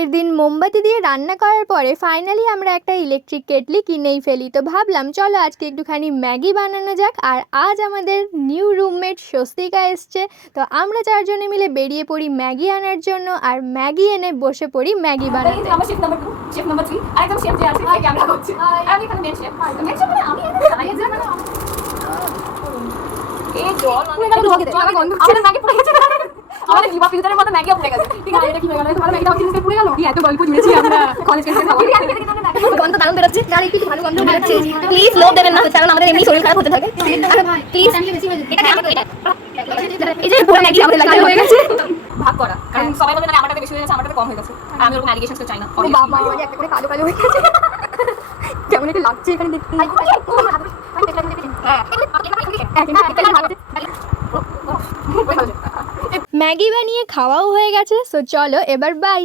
আগের দিন মোমবাতি দিয়ে রান্না করার পরে ফাইনালি আমরা একটা ইলেকট্রিক কেটলি কিনেই ফেলি। তো ভাবলাম চলো আজকে একটুখানি ম্যাগি বানানো যাক। আর আজ আমাদের নিউ রুমমেট স্বস্তিকা এসছে, তো আমরা চারজনে মিলে বেরিয়ে পড়ি ম্যাগি আনার জন্য। আর ম্যাগি এনে বসে পড়ি ম্যাগি বানাতে। আমার শেফ নাম্বার 2, শেফ নাম্বার 3 আর একদম শেফ যে আছে সে ক্যামেরা করছে। আমি এখানে মেন শেফ। মেন শেফ মানে আমি এখানে চালাই যে মানে এই জল মানে জল গন্ধ আমাদের ম্যাগি পুড়ে গেছে। আমাদের জিবা ফিল্টারের মতো ম্যাগিও পুড়ে গেছে। ঠিক আছে, এটা কি হয়ে গেল? তোমার ম্যাগিটা অক্সিজেন পুড়ে গেল। কি এত গল্প জুড়েছি আমরা কলেজ কেসে খাওয়া। গন্ধ দারুণ বেরোচ্ছে, আর একটু ভালো গন্ধ বেরোচ্ছে। প্লিজ লোভ দেবেন না, কারণ আমাদের এমনি শরীর খারাপ হতে থাকে। প্লিজ এই যে পুরো ম্যাগি আমাদের লাগবে হয়ে গেছে। ভাগ করা, কারণ সবাই বলে না আমারটাতে বেশি হয়ে গেছে, আমারটাতে কম হয়ে গেছে। আর আমি ওরকম অ্যালিগেশনস তো চাই না। ও বাবা, ওই একটা করে কালো কালো হয়ে গেছে। কেমন একটা লাগছে এখানে দেখতে। ম্যাগি বানিয়ে খাওয়াও হয়ে গেছে। সো চলো এবার বাই।